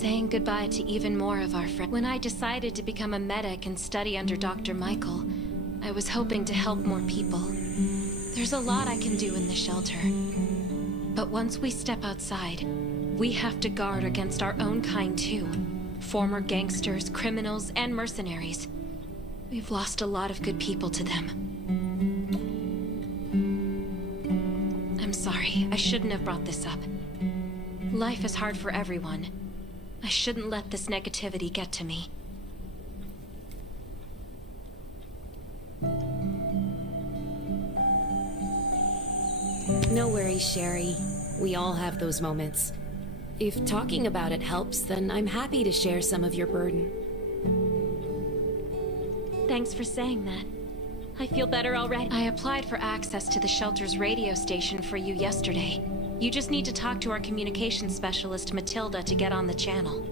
saying goodbye to even more of our friends. When I decided to become a medic and study under Dr. Michael, I was hoping to help more people. There's a lot I can do in the shelter. But once we step outside, we have to guard against our own kind too. Former gangsters, criminals, and mercenaries. We've lost a lot of good people to them. I'm sorry, I shouldn't have brought this up. Life is hard for everyone. I shouldn't let this negativity get to me. No worries, Sherry. We all have those moments. If talking about it helps, then I'm happy to share some of your burden. Thanks for saying that. I feel better already. I applied for access to the shelter's radio station for you yesterday. You just need to talk to our communications specialist, Matilda, to get on the channel.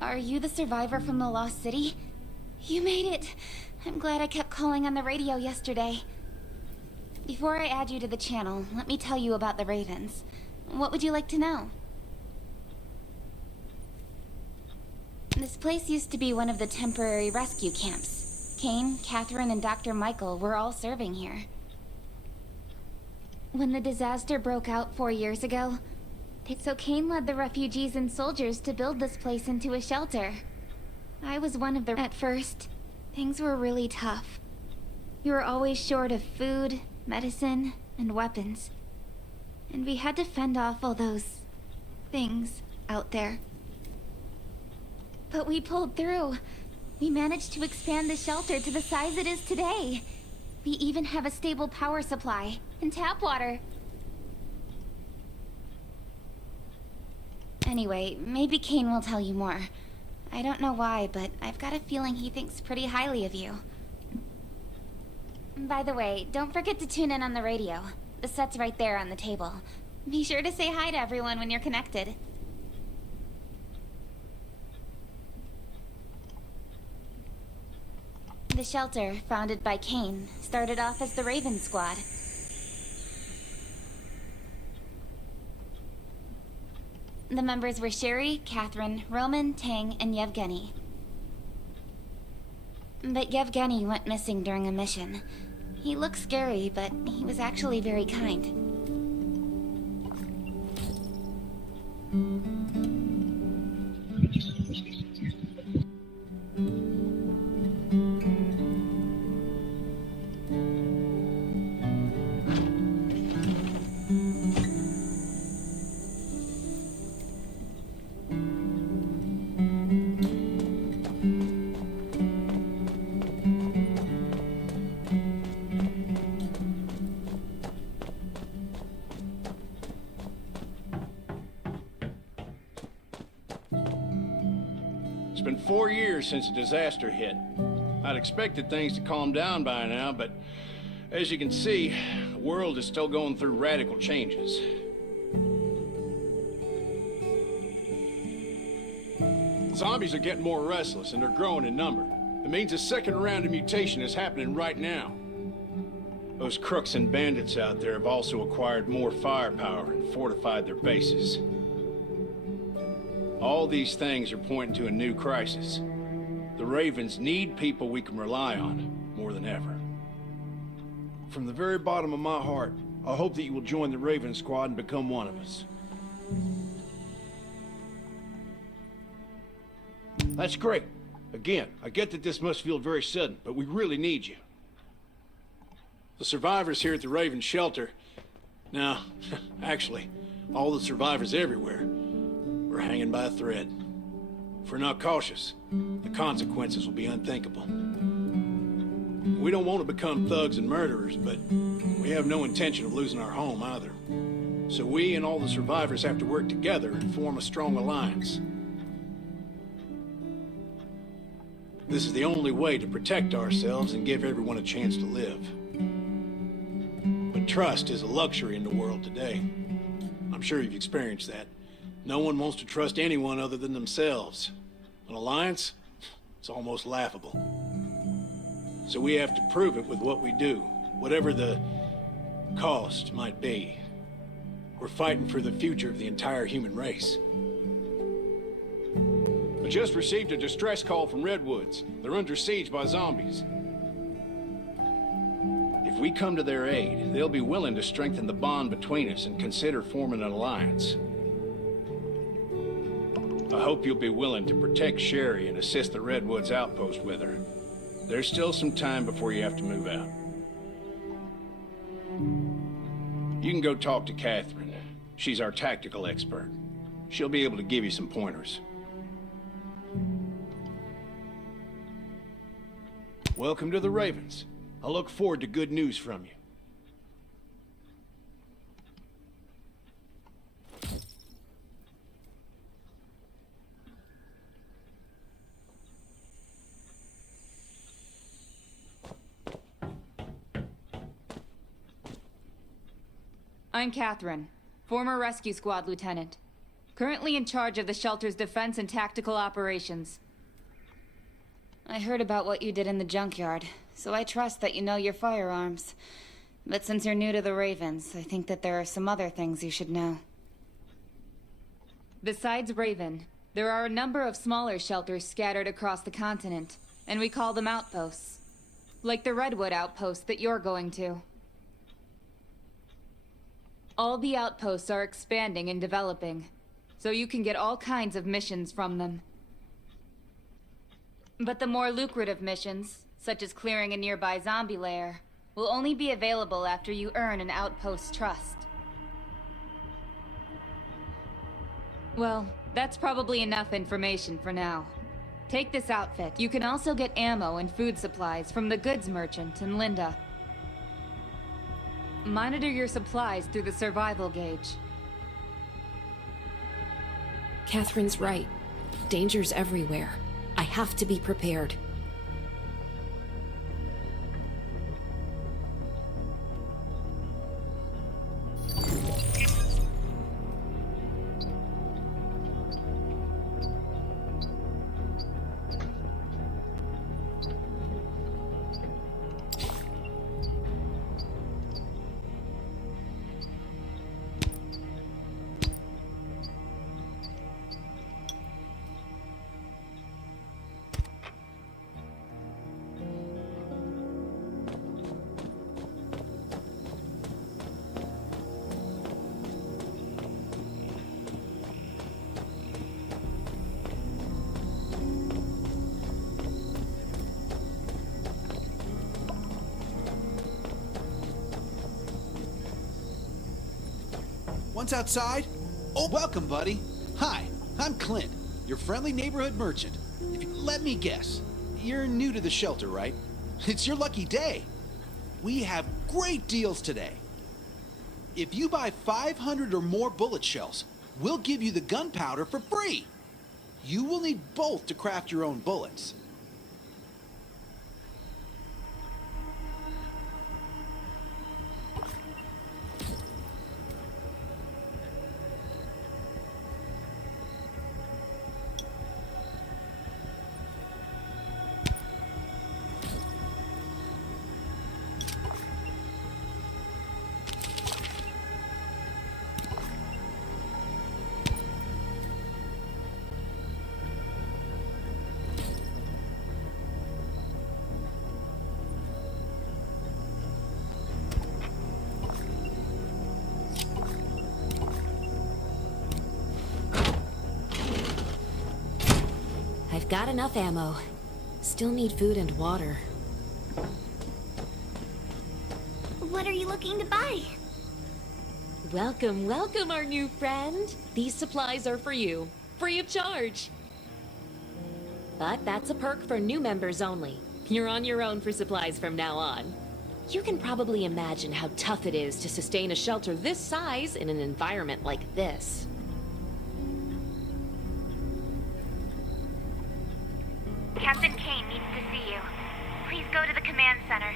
Are you the survivor from the Lost City? You made it! I'm glad I kept calling on the radio yesterday. Before I add you to the channel, let me tell you about the Ravens. What would you like to know? This place used to be one of the temporary rescue camps. Kane, Catherine, and Dr. Michael were all serving here. When the disaster broke out 4 years ago, so Kane led the refugees and soldiers to build this place into a shelter. I was one of the... At first, things were really tough. We were always short of food, medicine, and weapons. And we had to fend off all those... things out there. But we pulled through. We managed to expand the shelter to the size it is today. We even have a stable power supply and tap water. Anyway, maybe Kane will tell you more. I don't know why, but I've got a feeling he thinks pretty highly of you. By the way, don't forget to tune in on the radio. The set's right there on the table. Be sure to say hi to everyone when you're connected. The shelter, founded by Kane, started off as the Raven Squad. The members were Sherry, Catherine, Roman, Tang, and Yevgeny. But Yevgeny went missing during a mission. He looked scary, but he was actually very kind. It's been 4 years since the disaster hit. I'd expected things to calm down by now, but as you can see, the world is still going through radical changes. Zombies are getting more restless and they're growing in number. It means a second round of mutation is happening right now. Those crooks and bandits out there have also acquired more firepower and fortified their bases. All these things are pointing to a new crisis. The Ravens need people we can rely on, more than ever. From the very bottom of my heart, I hope that you will join the Raven Squad and become one of us. That's great. Again, I get that this must feel very sudden, but we really need you. The survivors here at the Raven shelter... No, actually, all the survivors everywhere... we're hanging by a thread. If we're not cautious, the consequences will be unthinkable. We don't want to become thugs and murderers, but we have no intention of losing our home either. So we and all the survivors have to work together and form a strong alliance. This is the only way to protect ourselves and give everyone a chance to live. But Trust is a luxury in the world today. I'm sure you've experienced that. No one wants to trust anyone other than themselves. An alliance? It's almost laughable. So we have to prove it with what we do, whatever the cost might be. We're fighting for the future of the entire human race. I just received a distress call from Redwoods. They're under siege by zombies. If we come to their aid, they'll be willing to strengthen the bond between us and consider forming an alliance. I hope you'll be willing to protect Sherry and assist the Redwoods outpost with her. There's still some time before you have to move out. You can go talk to Catherine. She's our tactical expert. She'll be able to give you some pointers. Welcome to the Ravens. I look forward to good news from you. I'm Catherine, former rescue squad lieutenant. Currently in charge of the shelter's defense and tactical operations. I heard about what you did in the junkyard, so I trust that you know your firearms. But since you're new to the Ravens, I think that there are some other things you should know. Besides Raven, there are a number of smaller shelters scattered across the continent, and we call them outposts. Like the Redwood outpost that you're going to. All the outposts are expanding and developing, so you can get all kinds of missions from them. But the more lucrative missions, such as clearing a nearby zombie lair, will only be available after you earn an outpost's trust. Well, that's probably enough information for now. Take this outfit. You can also get ammo and food supplies from the goods merchant in Linda. Monitor your supplies through the survival gauge. Catherine's right. Danger's everywhere. I have to be prepared. Once outside? Oh, welcome, buddy. Hi, I'm Clint, your friendly neighborhood merchant. Let me guess, you're new to the shelter, right? It's your lucky day. We have great deals today. If you buy 500 or more bullet shells, we'll give you the gunpowder for free. You will need both to craft your own bullets. I've got enough ammo. Still need food and water. What are you looking to buy? Welcome, welcome, our new friend. These supplies are for you, free of charge. But that's a perk for new members only. You're on your own for supplies from now on. You can probably imagine how tough it is to sustain a shelter this size in an environment like this. Captain Kane needs to see you. Please go to the command center.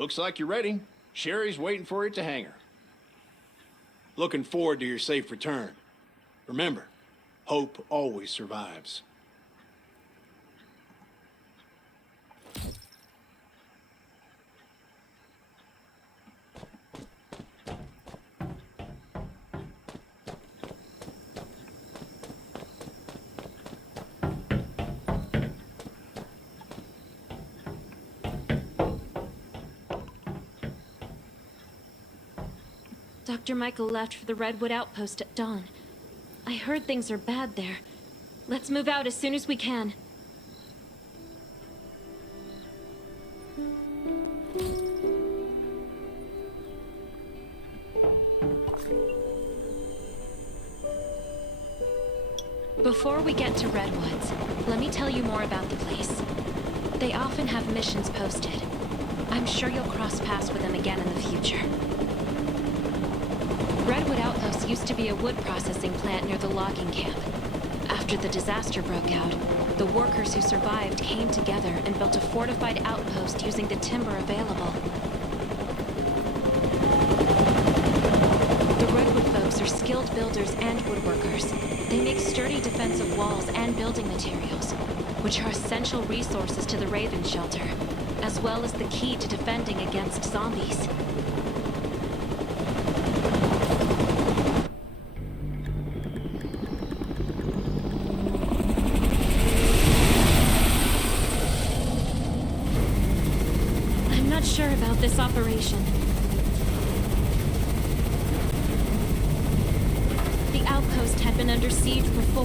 Looks like you're ready. Sherry's waiting for you at the hangar. Looking forward to your safe return. Remember, hope always survives. Dr. Michael left for the Redwood Outpost at dawn. I heard things are bad there. Let's move out as soon as we can. Before we get to Redwoods, let me tell you more about the place. They often have missions posted. I'm sure you'll cross paths with them again in the future. Redwood Outpost used to be a wood processing plant near the logging camp. After the disaster broke out, the workers who survived came together and built a fortified outpost using the timber available. The Redwood folks are skilled builders and woodworkers. They make sturdy defensive walls and building materials, which are essential resources to the Raven shelter, as well as the key to defending against zombies. Sure about this operation. The outpost had been under siege before.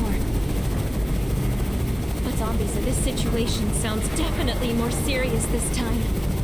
But zombies in this situation sounds definitely more serious this time.